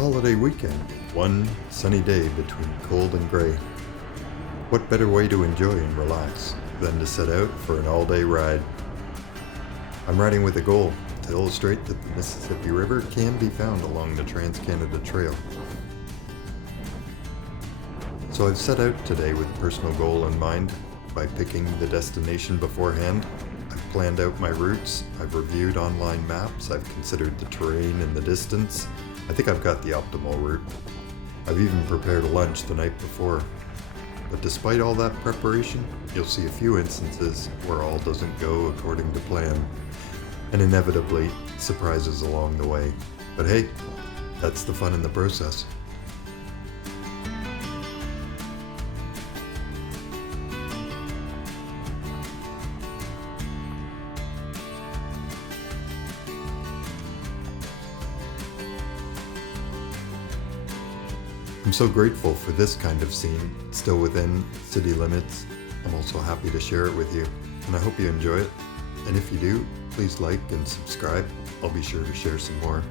holiday weekend, one sunny day between cold and gray. What better way to enjoy and relax than to set out for an all-day ride? I'm riding with a goal to illustrate that the Mississippi River can be found along the Trans-Canada Trail. So I've set out today with a personal goal in mind. By picking the destination beforehand, I've planned out my routes, I've reviewed online maps, I've considered the terrain and the distance. I think I've got the optimal route. I've even prepared a lunch the night before. But despite all that preparation, you'll see a few instances where all doesn't go according to plan, and inevitably surprises along the way. But hey, that's the fun in the process. I'm so grateful for this kind of scene, still within city limits. I'm also happy to share it with you, and I hope you enjoy it. And if you do, please like and subscribe. I'll be sure to share some more.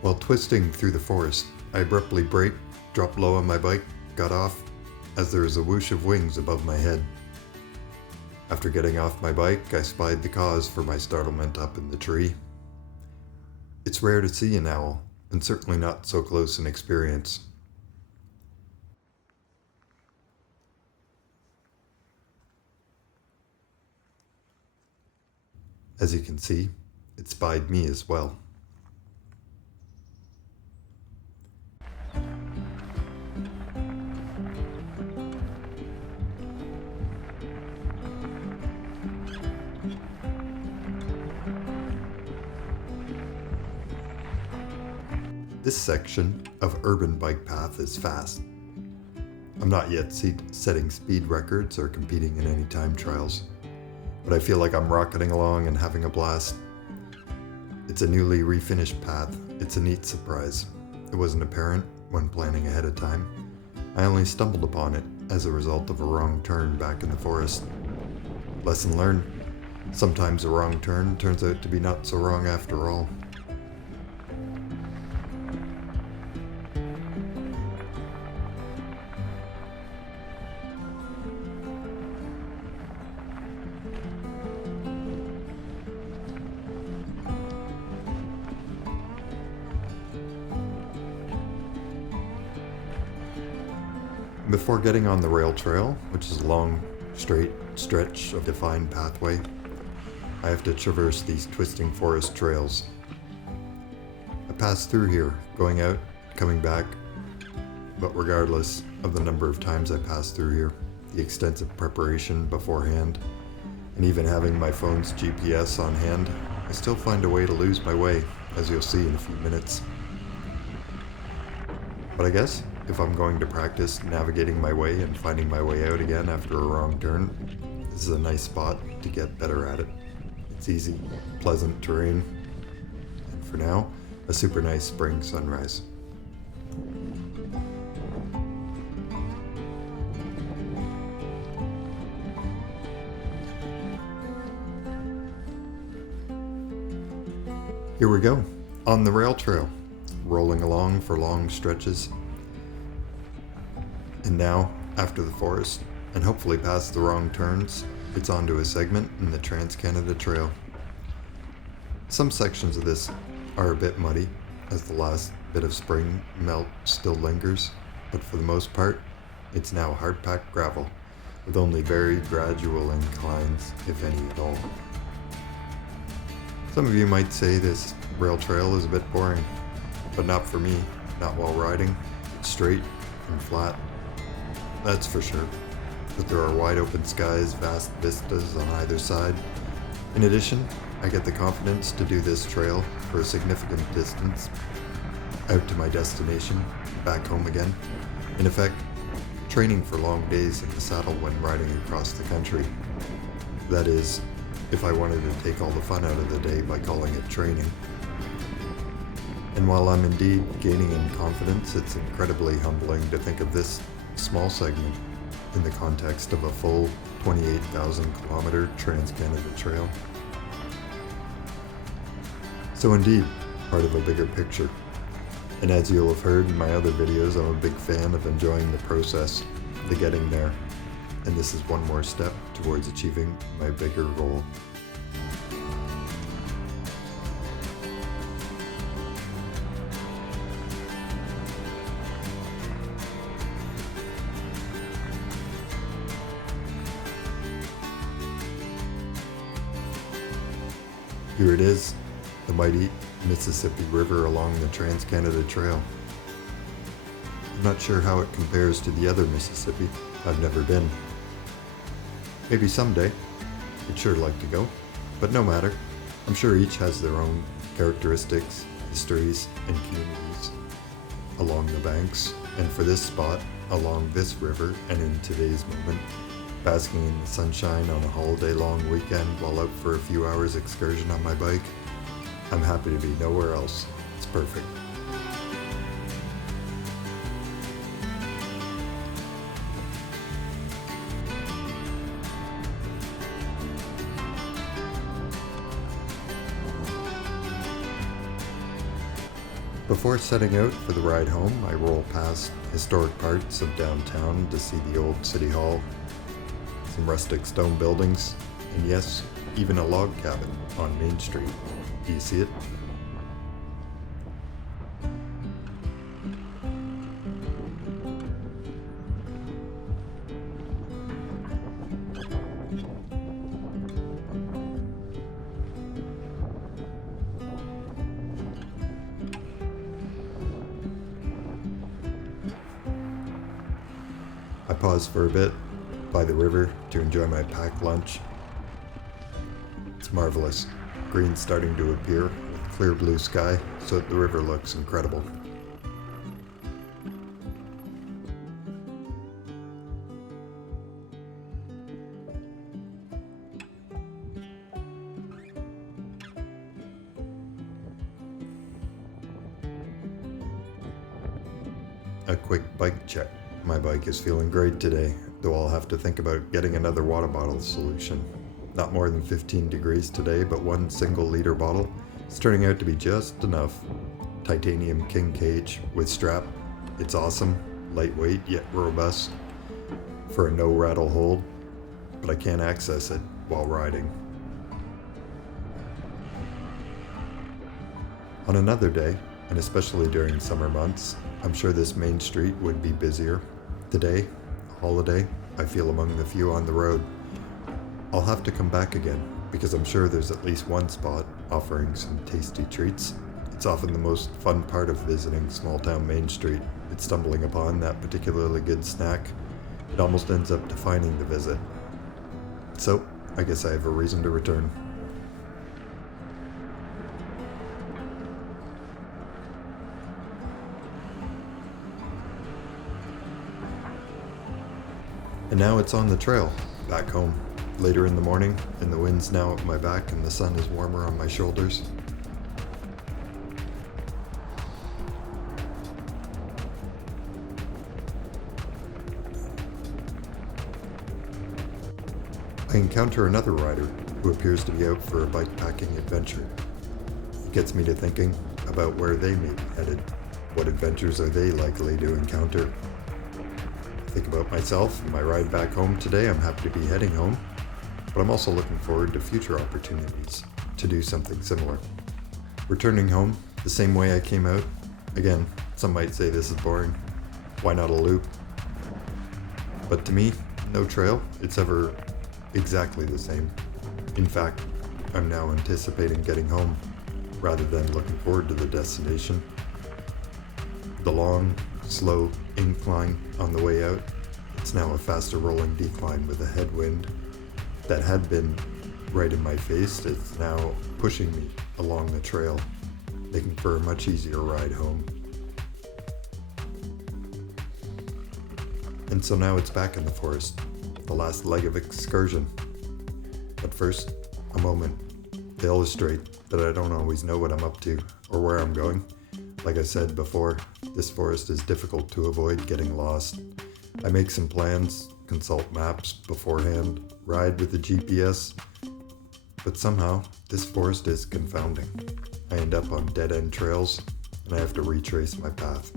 While twisting through the forest, I abruptly braked, dropped low on my bike, got off, as there was a whoosh of wings above my head. After getting off my bike, I spied the cause for my startlement up in the tree. It's rare to see an owl, and certainly not so close an experience. As you can see, it spied me as well. This section of urban bike path is fast. I'm not yet setting speed records or competing in any time trials, but I feel like I'm rocketing along and having a blast. It's a newly refinished path. It's a neat surprise. It wasn't apparent when planning ahead of time. I only stumbled upon it as a result of a wrong turn back in the forest. Lesson learned. Sometimes a wrong turn turns out to be not so wrong after all. Before getting on the rail trail, which is a long, straight stretch of defined pathway, I have to traverse these twisting forest trails. I pass through here, going out, coming back, but regardless of the number of times I pass through here, the extensive preparation beforehand, and even having my phone's GPS on hand, I still find a way to lose my way, as you'll see in a few minutes. But I guess if I'm going to practice navigating my way and finding my way out again after a wrong turn, this is a nice spot to get better at it. It's easy, pleasant terrain, and for now, a super nice spring sunrise. Here we go, on the rail trail, rolling along for long stretches. And now, after the forest, and hopefully past the wrong turns, it's onto a segment in the Trans-Canada Trail. Some sections of this are a bit muddy, as the last bit of spring melt still lingers, but for the most part, it's now hard-packed gravel, with only very gradual inclines, if any at all. Some of you might say this rail trail is a bit boring, but not for me, not while riding. It's straight and flat, that's for sure. But there are wide open skies, vast vistas on either side. In addition, I get the confidence to do this trail for a significant distance out to my destination, back home again. In effect, training for long days in the saddle when riding across the country. That is, if I wanted to take all the fun out of the day by calling it training. And while I'm indeed gaining in confidence, it's incredibly humbling to think of this small segment in the context of a full 28,000 kilometer Trans-Canada Trail. So indeed, part of a bigger picture. And as you'll have heard in my other videos, I'm a big fan of enjoying the process, the getting there. And this is one more step towards achieving my bigger goal. Here it is, the mighty Mississippi River along the Trans-Canada Trail. I'm not sure how it compares to the other Mississippi. I've never been. Maybe someday. I'd sure like to go, but no matter. I'm sure each has their own characteristics, histories, and communities along the banks, and for this spot, along this river, and in today's moment, basking in the sunshine on a holiday-long weekend while out for a few hours excursion on my bike, I'm happy to be nowhere else. It's perfect. Before setting out for the ride home, I roll past historic parts of downtown to see the old City Hall, some rustic stone buildings, and yes, even a log cabin on Main Street. Do you see it? I pause for a bit by the river to enjoy my packed lunch. It's marvelous. Green starting to appear with clear blue sky, so that the river looks incredible. A quick bike check. My bike is feeling great today, though I'll have to think about getting another water bottle solution. Not more than 15 degrees today, but one single liter bottle is turning out to be just enough. Titanium king cage with strap. It's awesome, lightweight yet robust for a no rattle hold, but I can't access it while riding. On another day, and especially during summer months, I'm sure this main street would be busier. Today, a holiday, I feel among the few on the road. I'll have to come back again, because I'm sure there's at least one spot offering some tasty treats. It's often the most fun part of visiting small town Main Street. It's stumbling upon that particularly good snack. It almost ends up defining the visit. So, I guess I have a reason to return. And now it's on the trail, back home. Later in the morning, and the wind's now at my back and the sun is warmer on my shoulders. I encounter another rider who appears to be out for a bikepacking adventure. It gets me to thinking about where they may be headed. What adventures are they likely to encounter? Think about myself and my ride back home today. I'm happy to be heading home, but I'm also looking forward to future opportunities to do something similar. Returning home the same way I came out. Again, some might say this is boring. Why not a loop? But to me, no trail, it's ever exactly the same. In fact, I'm now anticipating getting home rather than looking forward to the destination. The long, slow incline on the way out, it's now a faster rolling decline with a headwind that had been right in my face. It's now pushing me along the trail, making for a much easier ride home. And so now it's back in the forest, the last leg of excursion. But first, a moment to illustrate that I don't always know what I'm up to or where I'm going. Like I said before, this forest is difficult to avoid getting lost. I make some plans, consult maps beforehand, ride with the GPS, but somehow this forest is confounding. I end up on dead-end trails and I have to retrace my path.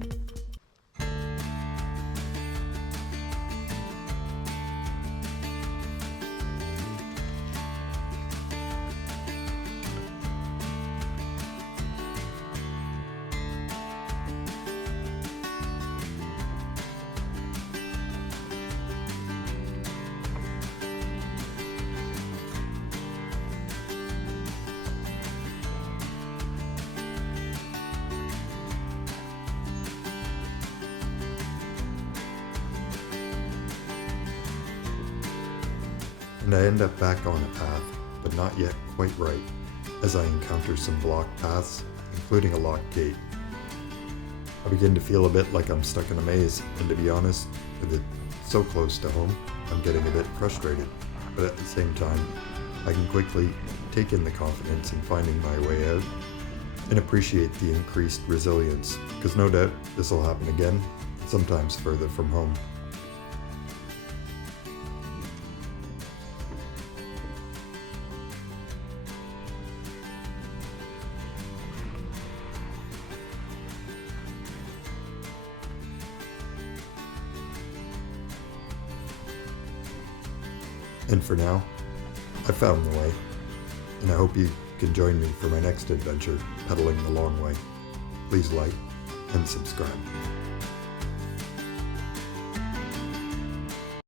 And I end up back on a path, but not yet quite right, as I encounter some blocked paths, including a locked gate. I begin to feel a bit like I'm stuck in a maze, and to be honest, with it so close to home, I'm getting a bit frustrated. But at the same time, I can quickly take in the confidence in finding my way out and appreciate the increased resilience, because no doubt this will happen again, sometimes further from home. And for now, I found the way, and I hope you can join me for my next adventure, pedaling the long way. Please like and subscribe.